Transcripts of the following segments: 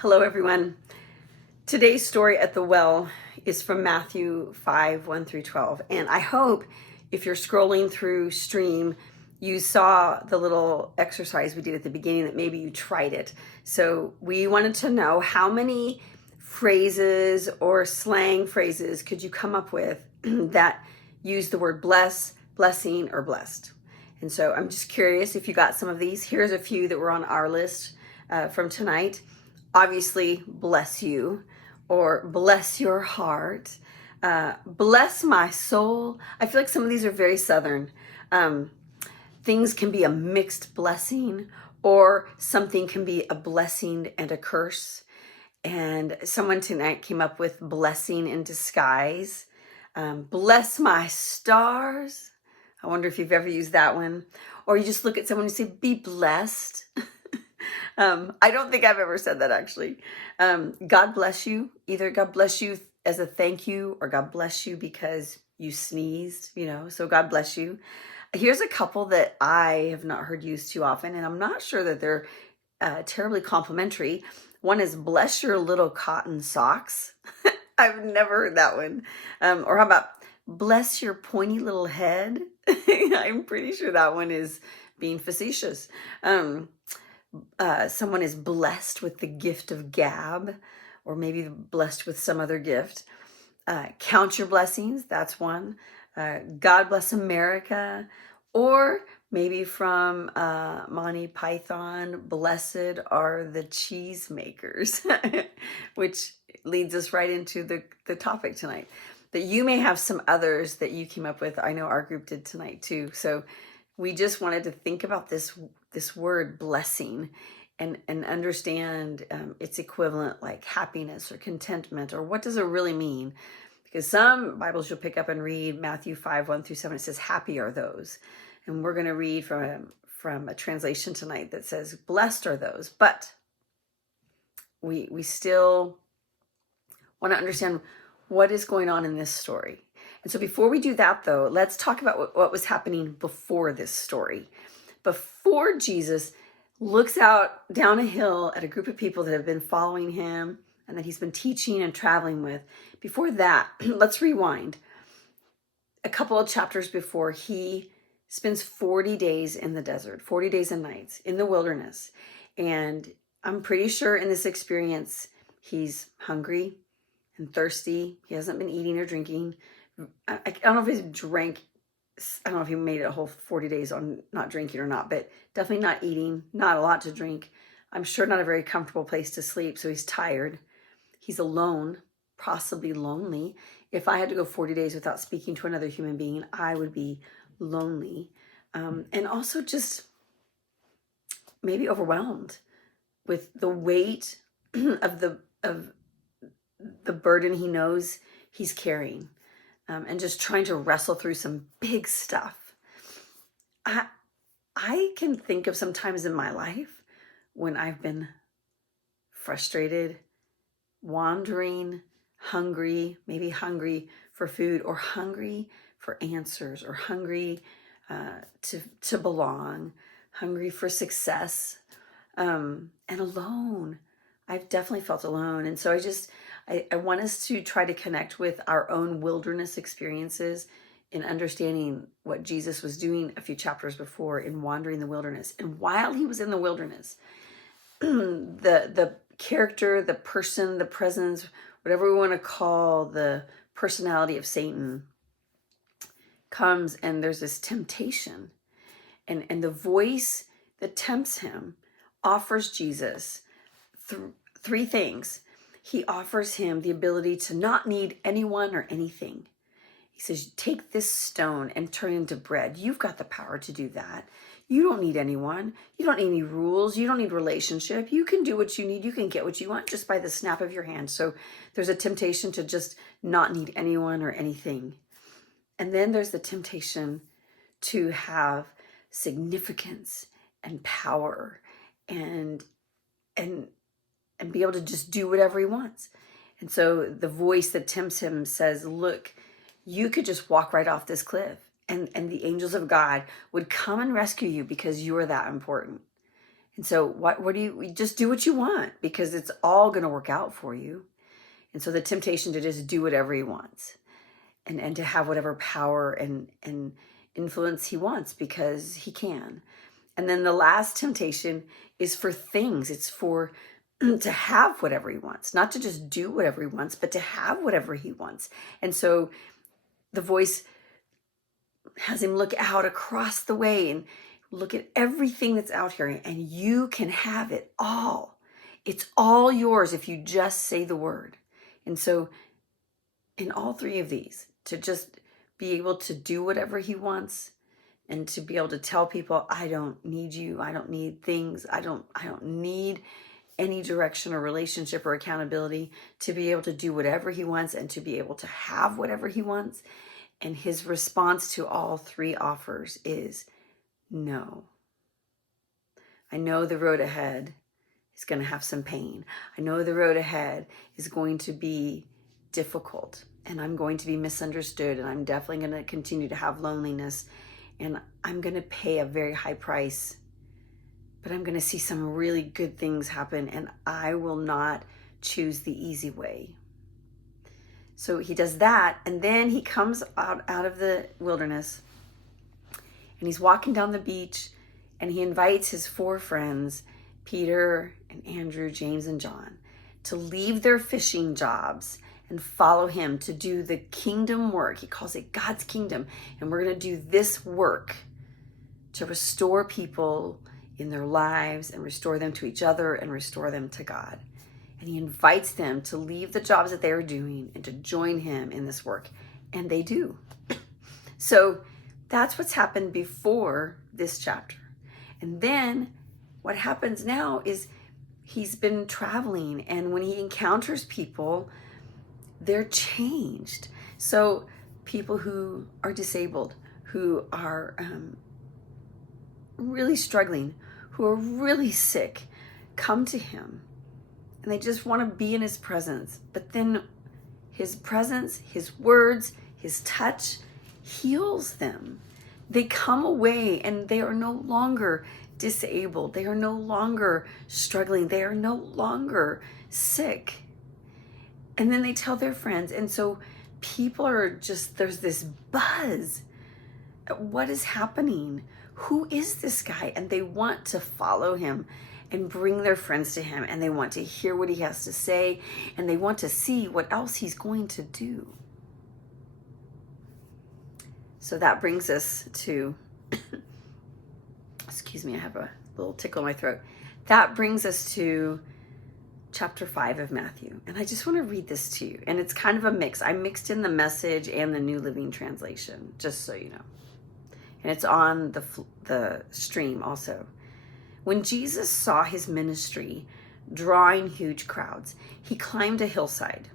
Hello, everyone. Today's story at the well is from Matthew 5, 1 through 12. And I hope if you're scrolling through Stream, you saw the little exercise we did at the beginning, that maybe you tried it. So we wanted to know how many phrases or slang phrases could you come up with that use the word bless, blessing, or blessed. And so I'm just curious if you got some of these. Here's a few that were on our list from tonight. Obviously, bless you, or bless your heart, bless my soul. I feel like some of these are very Southern. Things can be a mixed blessing, or something can be a blessing and a curse. And someone tonight came up with blessing in disguise. Bless my stars. I wonder if you've ever used that one. Or you just look at someone and say, be blessed. I don't think I've ever said that, actually. God bless you. Either God bless you as a thank you, or God bless you because you sneezed, so God bless you. Here's a couple that I have not heard used too often, and I'm not sure that they're terribly complimentary. One is bless your little cotton socks. I've never heard that one. Or how about bless your pointy little head? I'm pretty sure that one is being facetious. Someone is blessed with the gift of gab, or maybe blessed with some other gift. Count your blessings, that's one. God bless America, or maybe from Monty Python, blessed are the cheesemakers, which leads us right into the topic tonight. But you may have some others that you came up with. I know our group did tonight too. So we just wanted to think about this word blessing and understand its equivalent, like happiness or contentment, or what does it really mean? Because some Bibles you'll pick up and read Matthew 5, 1 through 7, it says, happy are those. And we're going to read from a translation tonight that says, blessed are those. But we still want to understand what is going on in this story. And so before we do that, though, let's talk about what was happening before this story. Before Jesus looks out down a hill at a group of people that have been following him and that he's been teaching and traveling with, before that, let's rewind. A couple of chapters before, he spends 40 days in the desert, 40 days and nights in the wilderness. And I'm pretty sure in this experience, he's hungry and thirsty. He hasn't been eating or drinking. I don't know if he drank. I don't know if he made it a whole 40 days on not drinking or not, but definitely not eating, not a lot to drink. I'm sure not a very comfortable place to sleep. So he's tired. He's alone, possibly lonely. If I had to go 40 days without speaking to another human being, I would be lonely. And also just maybe overwhelmed with the weight of the burden he knows he's carrying. And just trying to wrestle through some big stuff. I can think of some times in my life when I've been frustrated, wandering, hungry, maybe hungry for food, or hungry for answers, or hungry to belong, hungry for success, and alone. I've definitely felt alone. And so I want us to try to connect with our own wilderness experiences in understanding what Jesus was doing a few chapters before in wandering the wilderness. And while he was in the wilderness, the character, the person, the presence, whatever we want to call the personality of Satan, comes, and there's this temptation. And the voice that tempts him offers Jesus three things. He offers him the ability to not need anyone or anything. He says, take this stone and turn it into bread. You've got the power to do that. You don't need anyone. You don't need any rules. You don't need relationship. You can do what you need. You can get what you want just by the snap of your hand. So there's a temptation to just not need anyone or anything. And then there's the temptation to have significance and power and be able to just do whatever he wants. And so the voice that tempts him says, look, you could just walk right off this cliff, and the angels of God would come and rescue you because you're that important. And so what do you just do what you want, because it's all going to work out for you. And so the temptation to just do whatever he wants, and to have whatever power and influence he wants, because he can. And then the last temptation is for things. It's for to have whatever he wants, not to just do whatever he wants, but to have whatever he wants. And so the voice has him look out across the way and look at everything that's out here, and you can have it all. It's all yours if you just say the word. And so in all three of these, to just be able to do whatever he wants, and to be able to tell people, I don't need you, I don't need things, I don't need any direction or relationship or accountability, to be able to do whatever he wants and to be able to have whatever he wants. And his response to all three offers is no. I know the road ahead is going to have some pain. I know the road ahead is going to be difficult, and I'm going to be misunderstood, and I'm definitely going to continue to have loneliness, and I'm going to pay a very high price, but I'm going to see some really good things happen, and I will not choose the easy way. So he does that, and then he comes out of the wilderness, and he's walking down the beach, and he invites his four friends, Peter and Andrew, James and John, to leave their fishing jobs and follow him to do the kingdom work. He calls it God's kingdom. And we're going to do this work to restore people in their lives and restore them to each other and restore them to God. And he invites them to leave the jobs that they are doing and to join him in this work. And they do. So that's what's happened before this chapter. And then what happens now is he's been traveling, and when he encounters people, they're changed. So people who are disabled, who are really struggling, who are really sick, come to him, and they just want to be in his presence. But then his presence, his words, his touch heals them. They come away and they are no longer disabled. They are no longer struggling. They are no longer sick. And then they tell their friends. And so people are just, there's this buzz. What is happening? Who is this guy? And they want to follow him and bring their friends to him. And they want to hear what he has to say. And they want to see what else he's going to do. So that brings us to, excuse me, I have a little tickle in my throat. That brings us to chapter 5 of Matthew. And I just want to read this to you. And it's kind of a mix. I mixed in the Message and the New Living Translation, just so you know. And it's on the stream also. When Jesus saw his ministry drawing huge crowds, he climbed a hillside.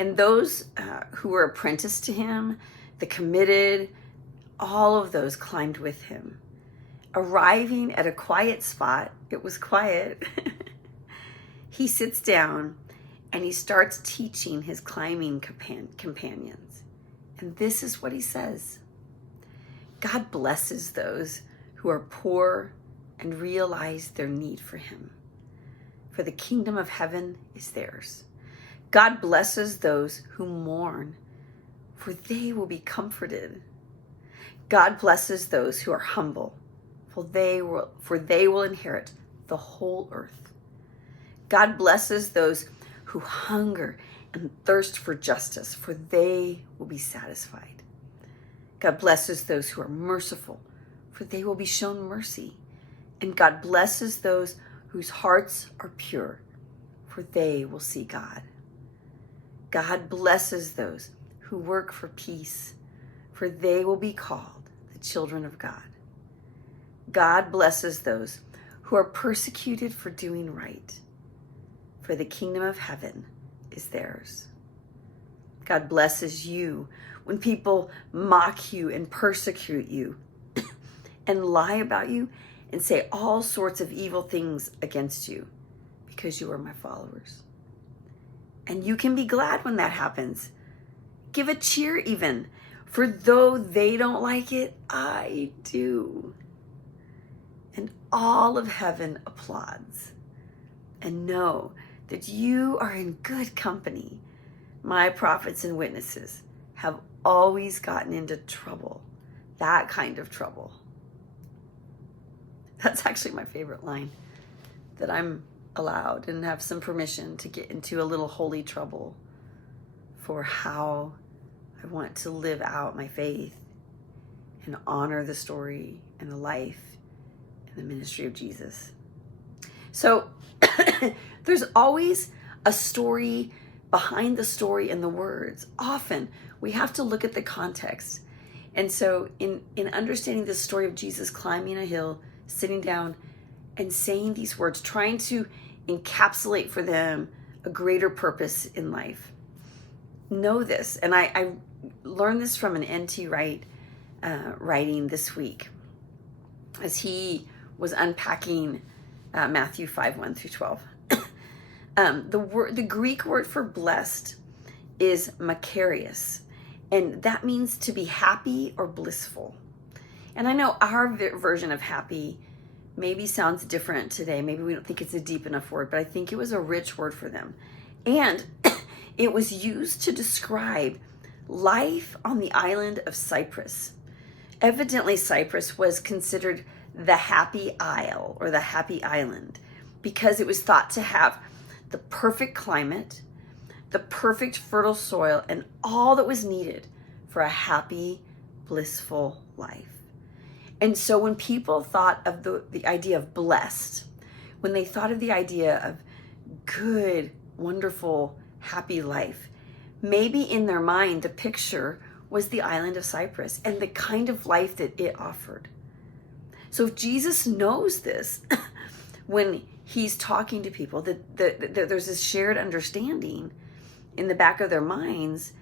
And those who were apprenticed to him, the committed, all of those climbed with him. Arriving at a quiet spot, it was quiet, he sits down and he starts teaching his climbing companions. And this is what he says. God blesses those who are poor and realize their need for him, for the kingdom of heaven is theirs. God blesses those who mourn, for they will be comforted. God blesses those who are humble, for they will inherit the whole earth. God blesses those who hunger and thirst for justice, for they will be satisfied. God blesses those who are merciful, for they will be shown mercy. And God blesses those whose hearts are pure, for they will see God. God blesses those who work for peace, for they will be called the children of God. God blesses those who are persecuted for doing right, for the kingdom of heaven is theirs. God blesses you when people mock you and persecute you and lie about you and say all sorts of evil things against you because you are my followers. And you can be glad when that happens. Give a cheer even, for though they don't like it, I do. and all of heaven applauds. And know that you are in good company. My prophets and witnesses have always gotten into trouble, that kind of trouble. That's actually my favorite line, that I'm allowed and have some permission to get into a little holy trouble for how I want to live out my faith and honor the story and the life and the ministry of Jesus. So there's always a story behind the story and the words. Often we have to look at the context. And so in understanding the story of Jesus climbing a hill, sitting down and saying these words, trying to encapsulate for them a greater purpose in life. Know this, and I learned this from an N.T. Wright writing this week as he was unpacking Matthew 5:1-12. The Greek word for blessed is makarios, and that means to be happy or blissful. And I know our version of happy maybe sounds different today. Maybe we don't think it's a deep enough word, but I think it was a rich word for them. And it was used to describe life on the island of Cyprus. Evidently, Cyprus was considered the happy isle or the happy island because it was thought to have the perfect climate, the perfect fertile soil, and all that was needed for a happy, blissful life. And so when people thought of the idea of blessed, when they thought of the idea of good, wonderful, happy life, maybe in their mind the picture was the island of Cyprus and the kind of life that it offered. So if Jesus knows this, when he's talking to people, that there's this shared understanding in the back of their minds,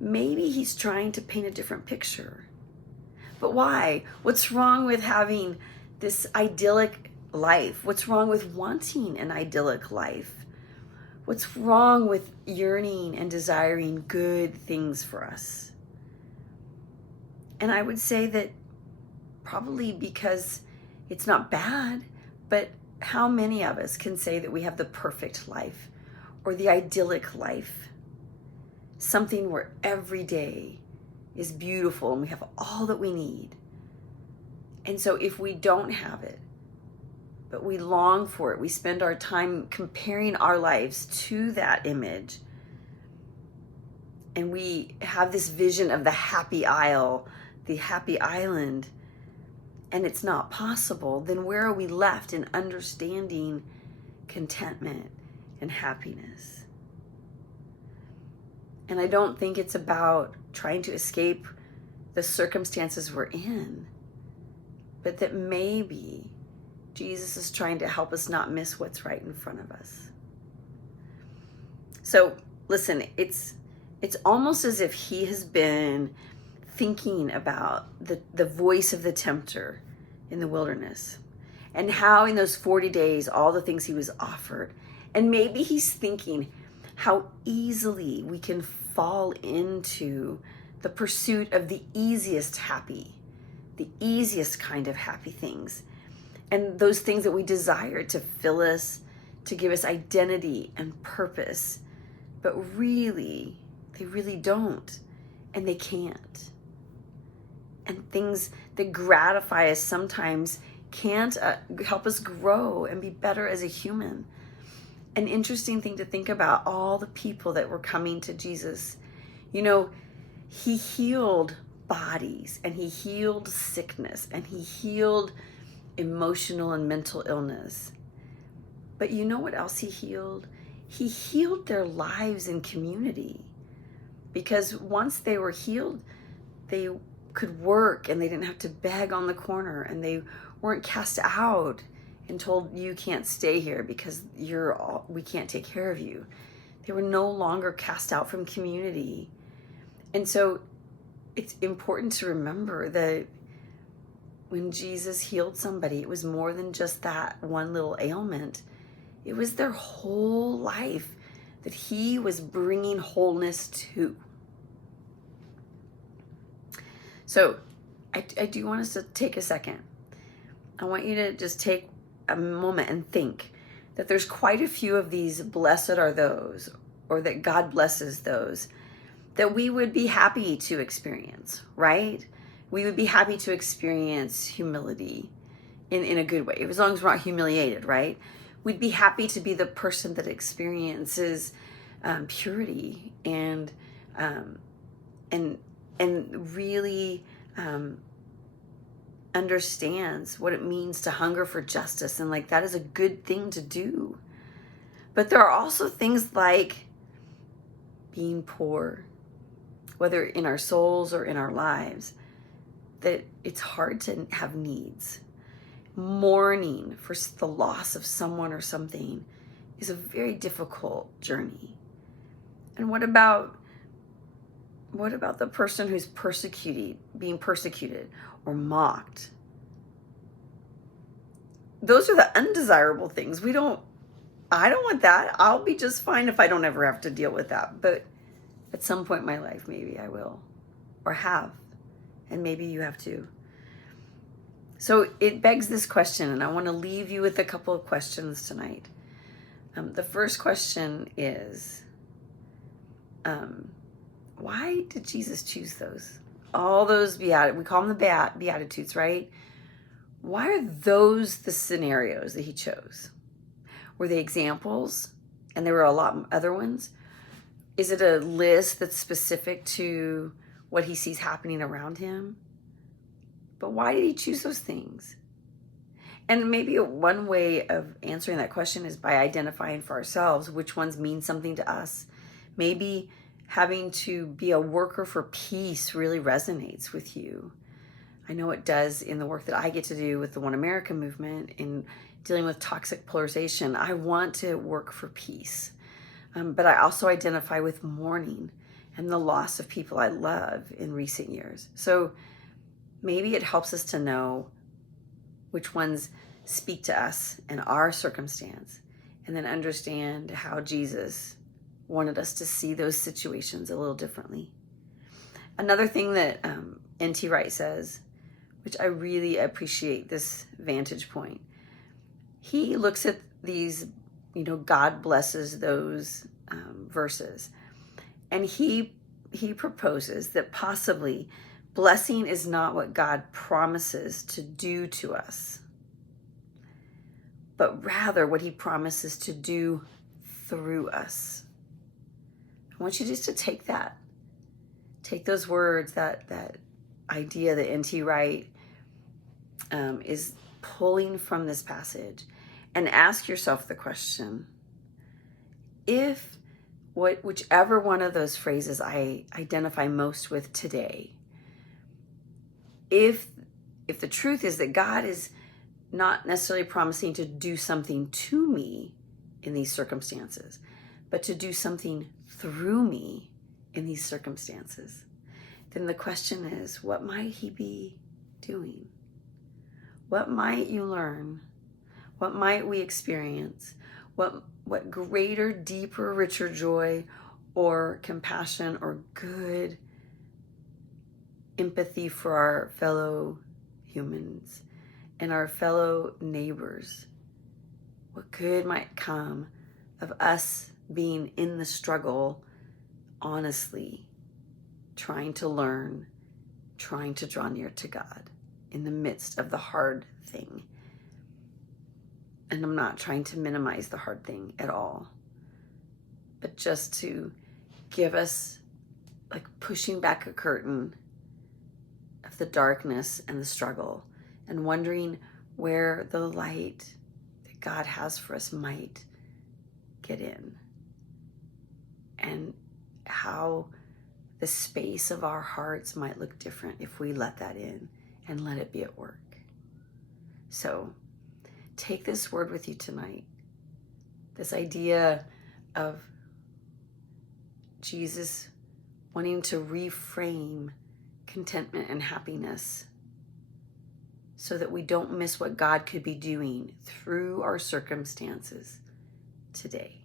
maybe he's trying to paint a different picture. But why? What's wrong with having this idyllic life? What's wrong with wanting an idyllic life? What's wrong with yearning and desiring good things for us? And I would say that probably because it's not bad, but how many of us can say that we have the perfect life or the idyllic life? Something where every day is beautiful and we have all that we need. And so if we don't have it, but we long for it, we spend our time comparing our lives to that image, and we have this vision of the happy isle, the happy island, and it's not possible, then where are we left in understanding contentment and happiness? And I don't think it's about trying to escape the circumstances we're in, but that maybe Jesus is trying to help us not miss what's right in front of us. So listen, it's almost as if he has been thinking about the voice of the tempter in the wilderness and how in those 40 days, all the things he was offered. And maybe he's thinking how easily we can fall into the pursuit of the easiest happy, the easiest kind of happy things. And those things that we desire to fill us, to give us identity and purpose. But really, they really don't. And they can't. And things that gratify us sometimes can't help us grow and be better as a human. An interesting thing to think about, all the people that were coming to Jesus. You know, he healed bodies and he healed sickness and he healed emotional and mental illness. But you know what else he healed? He healed their lives and community. Because once they were healed, they could work and they didn't have to beg on the corner, and they weren't cast out and told, you can't stay here because we can't take care of you. They were no longer cast out from community. And so it's important to remember that when Jesus healed somebody, it was more than just that one little ailment. It was their whole life that he was bringing wholeness to. So I do want us to take a second. I want you to just take a moment and think that there's quite a few of these blessed are those, or that God blesses those, that we would be happy to experience, right? We would be happy to experience humility in a good way, as long as we're not humiliated, right? We'd be happy to be the person that experiences purity and really understands what it means to hunger for justice, and like that is a good thing to do. But there are also things like being poor, whether in our souls or in our lives, that it's hard to have needs. Mourning for the loss of someone or something is a very difficult journey. And what about the person who's being persecuted or mocked? Those are the undesirable things. I don't want that. I'll be just fine if I don't ever have to deal with that. But at some point in my life, maybe I will, or have, and maybe you have too. So it begs this question, and I want to leave you with a couple of questions tonight. The first question is, why did Jesus choose those? All those we call them the Beatitudes, right? Why are those the scenarios that he chose? Were they examples? And there were a lot of other ones? Is it a list that's specific to what he sees happening around him? But why did he choose those things? And maybe one way of answering that question is by identifying for ourselves which ones mean something to us. Maybe having to be a worker for peace really resonates with you. I know it does in the work that I get to do with the One America movement in dealing with toxic polarization. I want to work for peace. But I also identify with mourning and the loss of people I love in recent years. So maybe it helps us to know which ones speak to us and our circumstance, and then understand how Jesus wanted us to see those situations a little differently. Another thing that N.T. Wright says, which I really appreciate this vantage point, he looks at these, God blesses those verses, and he proposes that possibly blessing is not what God promises to do to us, but rather what he promises to do through us. I want you just to take those words, that idea that N.T. Wright is pulling from this passage, and ask yourself the question, if whichever one of those phrases I identify most with today, if the truth is that God is not necessarily promising to do something to me in these circumstances, but to do something through me in these circumstances, then the question is, what might he be doing? What might you learn? What might we experience? What greater, deeper, richer joy or compassion or good empathy for our fellow humans and our fellow neighbors? What good might come of us being in the struggle, honestly, trying to learn, trying to draw near to God in the midst of the hard thing? And I'm not trying to minimize the hard thing at all, but just to give us, like, pushing back a curtain of the darkness and the struggle, and wondering where the light that God has for us might get in, and how the space of our hearts might look different if we let that in and let it be at work. So take this word with you tonight, this idea of Jesus wanting to reframe contentment and happiness so that we don't miss what God could be doing through our circumstances today.